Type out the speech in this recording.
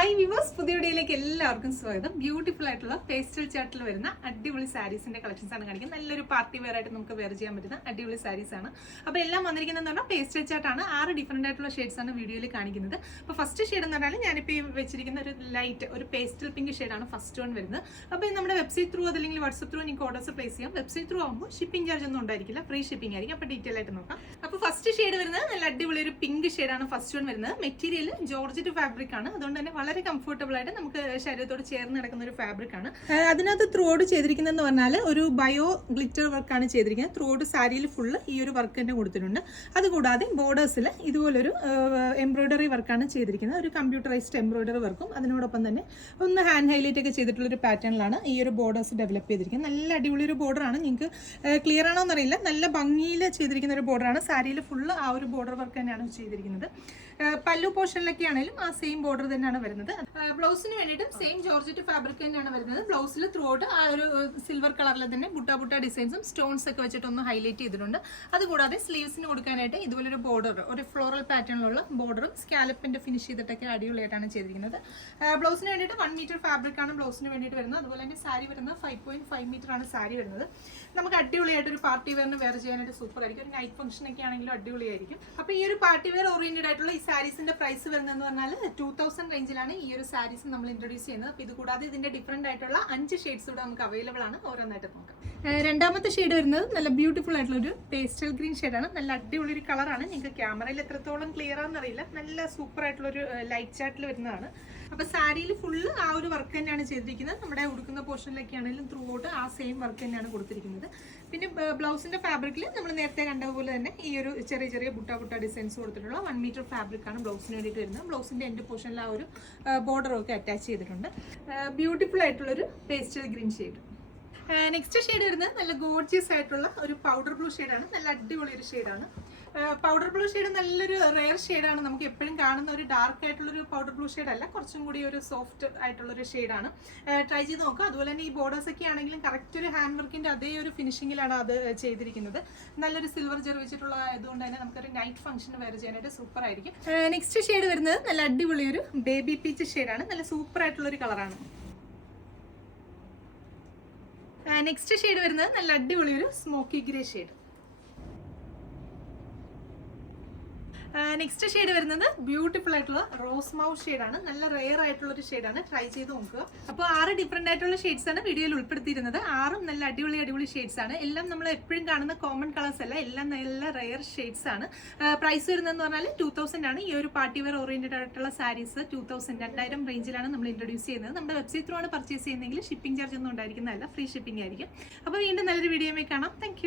Hi viewers, പുതിയ വീഡിയോയിലേക്ക് എല്ലാവർക്കും സ്വാഗതം. ബ്യൂട്ടിഫുൾ ആയിട്ടുള്ള പേസ്റ്റൽ ചാർട്ടിൽ വരുന്ന അടിപൊളി സാരീസിന്റെ കളക്ഷൻസ് ആണ് കാണിക്കുന്നത്. നല്ലൊരു പാർട്ടി വെയർ ആയിട്ട് നമുക്ക് വെയർ ചെയ്യാൻ പറ്റുന്ന അടിപൊളി സാരീസ് ആണ്. അപ്പോൾ എല്ലാം വന്നിരിക്കുന്നതെന്ന് പറഞ്ഞാൽ പേസ്റ്റൽ ചാർട്ടാണ്. 6 ഡിഫറെന്റ് ആയിട്ടുള്ള ഷെയ്ഡ്സ് ആണ് വീഡിയോയിൽ കാണിക്കുന്നത്. അപ്പോൾ ഫസ്റ്റ് ഷെയ്ഡ് എന്ന് പറഞ്ഞാൽ ഞാനിപ്പോൾ ഈ വെച്ചിരിക്കുന്ന ഒരു ലൈറ്റ് ഒരു പേസ്റ്റൽ പിങ്ക് ഷെയ്ഡാണ് ഫസ്റ്റ് വൺ വരുന്നത്. അപ്പോൾ നമ്മുടെ വെബ്സൈറ്റ് ത്രൂ അതല്ലെങ്കിൽ വാട്സ്ആപ്പ് ത്രൂ നിങ്ങൾക്ക് ഓർഡേഴ്സ് പ്ലേസ് ചെയ്യാം. വെബ്സൈറ്റ് ത്രൂ ആകുമ്പോൾ ഷിപ്പിംഗ് ചാർജ് ഒന്നും ഉണ്ടായിരിക്കില്ല, ഫ്രീ ഷിപ്പിംഗ് ആയിരിക്കും. അപ്പോൾ ഡീറ്റെയിൽ ആയിട്ട് നോക്കാം. അപ്പോൾ ഫസ്റ്റ് ഷെയ്ഡ് വരുന്നത് നല്ല അടിപൊളി ഒരു പിങ്ക് ഷെയ്ഡാണ് ഫസ്റ്റ് വൺ വരുന്നത്. മെറ്റീരിയൽ ജോർജറ്റ് ഫാബ്രിക് ആണ്, അതുകൊണ്ട് തന്നെ വളരെ കംഫർട്ടബിൾ ആയിട്ട് നമുക്ക് ശരീരത്തോട് ചേർന്ന് നടക്കുന്ന ഒരു ഫാബ്രിക് ആണ്. അതിനകത്ത് ത്രോഡ് ചെയ്തിരിക്കുന്നതെന്ന് പറഞ്ഞാൽ ഒരു ബയോ ഗ്ലിറ്റർ വർക്കാണ് ചെയ്തിരിക്കുന്നത്. ത്രോഡ് സാരിയിൽ ഫുള്ള് ഈ ഒരു വർക്ക് തന്നെ കൊടുത്തിട്ടുണ്ട്. അതുകൂടാതെ ബോർഡേഴ്സിൽ ഇതുപോലൊരു എംബ്രോയിഡറി വർക്കാണ് ചെയ്തിരിക്കുന്നത്. ഒരു കമ്പ്യൂട്ടറൈസ്ഡ് എംബ്രോയിഡറി വർക്കും അതിനോടൊപ്പം തന്നെ ഒന്ന് ഹാൻഡ് ഹൈലൈറ്റ് ഒക്കെ ചെയ്തിട്ടുള്ള ഒരു പാറ്റേണിലാണ് ഈ ഒരു ബോർഡേഴ്സ് ഡെവലപ്പ് ചെയ്തിരിക്കുന്നത്. നല്ല അടിപൊളി ഒരു ബോർഡറാണ്. നിങ്ങൾക്ക് ക്ലിയർ ആണോ എന്നറിയില്ല, നല്ല ഭംഗിയിൽ ചെയ്തിരിക്കുന്ന ഒരു ബോർഡറാണ്. സാരിയിൽ ഫുള്ള് ആ ഒരു ബോർഡർ വർക്ക് തന്നെയാണ് ചെയ്തിരിക്കുന്നത്. പല്ലു പോർഷനിലൊക്കെ ആണെങ്കിലും ആ സെയിം ബോർഡർ തന്നെയാണ് വരുന്നത്. ബ്ലൗസിന് വേണ്ടിയിട്ടും സെയിം ജോർജറ്റ് ഫാബ്രിക് തന്നെയാണ് വരുന്നത്. ബ്ലൗസിൽ ത്രൂ ഔട്ട് ആ ഒരു സിൽവർ കളറിൽ തന്നെ ബുട്ട ഡിസൈൻസും സ്റ്റോൺസ് ഒക്കെ വെച്ചിട്ട് ഒന്ന് ഹൈലൈറ്റ് ചെയ്തിട്ടുണ്ട്. അതുകൂടാതെ സ്ലീവ്സിന് കൊടുക്കാനായിട്ട് ഇതുപോലൊരു ബോർഡർ, ഒരു ഫ്ലോറൽ പാറ്റേണിലുള്ള ബോർഡറും സ്കാലപ്പിന്റെ ഫിനിഷ് ചെയ്തിട്ടൊക്കെ അടിപൊളിയായിട്ടാണ് ചെയ്തിരിക്കുന്നത്. ബ്ലൗസിന് വേണ്ടിയിട്ട് 1 മീറ്റർ ഫാബ്രിക് ആണ് ബ്ലൗസിന് വേണ്ടിയിട്ട് വരുന്നത്. അതുപോലെ തന്നെ സാരി വരുന്നത് 5.5 മീറ്റർ ആണ് സാരി വരുന്നത്. നമുക്ക് അടിപൊളിയായിട്ട് ഒരു പാർട്ടി വെയറിന് വെയർ ചെയ്യാനായിട്ട് സൂപ്പർ ആയിരിക്കും. ഒരു നൈറ്റ് ഫംഗ്ഷൻ ഒക്കെ ആണെങ്കിലും അടിപൊളിയായിരിക്കും. അപ്പോൾ ഈ ഒരു പാർട്ടി വെയർ ഓറിയന്റഡ് ആയിട്ടുള്ള ഈ സാരീസിന്റെ പ്രൈസ് വരുന്നതെന്ന് പറഞ്ഞാൽ 2000 റേഞ്ചിലാണ് ഈ ഒരു സാരീസ് നമ്മൾ ഇൻട്രൊഡ്യൂസ് ചെയ്യുന്നത്. അപ്പോൾ ഇത് കൂടാതെ ഇതിന്റെ ഡിഫറെന്റ് ആയിട്ടുള്ള 5 ഷെയ്ഡ്സ് കൂടെ നമുക്ക് അവൈലബിൾ ആണ്. ഓരോന്നായിട്ട് നോക്കാം. രണ്ടാമത്തെ ഷെയ്ഡ് വരുന്നത് നല്ല ബ്യൂട്ടിഫുൾ ആയിട്ടുള്ള ഒരു പേസ്റ്റൽ ഗ്രീൻ ഷെയ്ഡാണ്. നല്ല അടിപൊളി ഒരു കളറാണ്. നിങ്ങൾക്ക് ക്യാമറയിൽ എത്രത്തോളം ക്ലിയർ ആണെന്ന് അറിയില്ല. നല്ല സൂപ്പർ ആയിട്ടുള്ള ഒരു ലൈറ്റ് ചാർട്ടിൽ വരുന്നതാണ്. അപ്പോൾ സാരിയിൽ ഫുള്ള് ആ ഒരു വർക്ക് തന്നെയാണ് ചെയ്തിരിക്കുന്നത്. നമ്മുടെ ഉടുക്കുന്ന പോർഷനിലൊക്കെ ആണെങ്കിലും ത്രൂ ഔട്ട് ആ സെയിം വർക്ക് തന്നെയാണ് കൊടുത്തിരിക്കുന്നത്. പിന്നെ ബ്ലൗസിന്റെ ഫാബ്രിക്കിൽ നമ്മൾ നേരത്തെ കണ്ടതുപോലെ തന്നെ ഈ ഒരു ചെറിയ ചെറിയ ബുട്ട ഡിസൈൻസ് കൊടുത്തിട്ടുള്ള 1 മീറ്റർ ഫാബ്രിക് ആണ് ബ്ലൗസിന് വേണ്ടിയിട്ട് വരുന്നത്. ബ്ലൗസിന്റെ എൻഡ് പോർഷനിൽ ആ ഒരു ബോർഡറൊക്കെ അറ്റാച്ച് ചെയ്തിട്ടുണ്ട്. ബ്യൂട്ടിഫുൾ ആയിട്ടുള്ളൊരു pastel green shade. Next shade വരുന്നത് നല്ല ഗോർജിയസ് ആയിട്ടുള്ള ഒരു പൗഡർ ബ്ലൂ ഷെയ്ഡാണ്. നല്ല അടിപൊളി ഒരു ഷെയ്ഡാണ്. പൗഡർ ബ്ലൂ ഷെയ്ഡ് നല്ലൊരു റെയർ ഷെയ്ഡാണ്. നമുക്ക് എപ്പോഴും കാണുന്ന ഒരു ഡാർക്ക് ആയിട്ടുള്ളൊരു പൗഡർ ബ്ലൂ ഷെയ്ഡ് അല്ല, കുറച്ചും കൂടി ഒരു സോഫ്റ്റ് ആയിട്ടുള്ളൊരു ഷെയ്ഡാണ്. ട്രൈ ചെയ്ത് നോക്കുക. അതുപോലെ തന്നെ ഈ ബോർഡേഴ്സ് ഒക്കെ ആണെങ്കിലും കറക്റ്റ് ഒരു ഹാൻഡ് വർക്കിന്റെ അതേ ഒരു ഫിനിഷിങ്ങിലാണ് അത് ചെയ്തിരിക്കുന്നത്. നല്ലൊരു സിൽവർ ജെറി വെച്ചിട്ടുള്ള ആയതുകൊണ്ട് തന്നെ നമുക്കൊരു നൈറ്റ് ഫംഗ്ഷന് വെയർ ചെയ്യാനായിട്ട് സൂപ്പർ ആയിരിക്കും. നെക്സ്റ്റ് ഷെയ്ഡ് വരുന്നത് നല്ല അടിപൊളി ഒരു ബേബി പീച്ച് ഷെയ്ഡാണ്. നല്ല സൂപ്പർ ആയിട്ടുള്ള ഒരു കളറാണ്. നെക്സ്റ്റ് ഷെയ്ഡ് വരുന്നത് നല്ല അടിപൊളി ഒരു smoky grey shade. Next shade വരുന്നത് ബ്യൂട്ടിഫുൾ ആയിട്ടുള്ള റോസ് മൗ ഷെയ്ഡാണ്. നല്ല റെയർ ആയിട്ടുള്ള ഒരു ഷെയ്ഡാണ്. ട്രൈ ചെയ്ത് നോക്കുക. അപ്പോൾ 6 ഡിഫറെന്റ് ആയിട്ടുള്ള ഷെയ്ഡ്സ് ആണ് വീഡിയോയിൽ ഉൾപ്പെടുത്തിയിരുന്നത്. 6ഉം നല്ല അടിപൊളി ഷെയ്ഡ്സ് ആണ്. എല്ലാം നമ്മൾ എപ്പോഴും കാണുന്ന കോമൺ കളേഴ്സ് അല്ല, എല്ലാം നല്ല റെയർ ഷെയ്ഡ്സ് ആണ്. പ്രൈസ് വരുന്നതെന്ന് പറഞ്ഞാൽ 2000 ആണ്. ഈ ഒരു പാർട്ടി വെയർ ഓറിയന്റഡ് ആയിട്ടുള്ള സാരീസ് 2000 റേഞ്ചിലാണ് നമ്മൾ ഇൻട്രൊഡ്യൂസ് ചെയ്യുന്നത്. നമ്മുടെ വെബ്സൈറ്റ് ത്രൂ ആണ് പർച്ചേസ് ചെയ്യുന്നതെങ്കിൽ ഷിപ്പിംഗ് ചാർജ് ഒന്നും ഉണ്ടായിരിക്കുന്നതല്ല, ഫ്രീ ഷിപ്പിംഗ് ആയിരിക്കും. അപ്പോൾ വീണ്ടും നല്ലൊരു വീഡിയോയിൽ കാണാം. താങ്ക്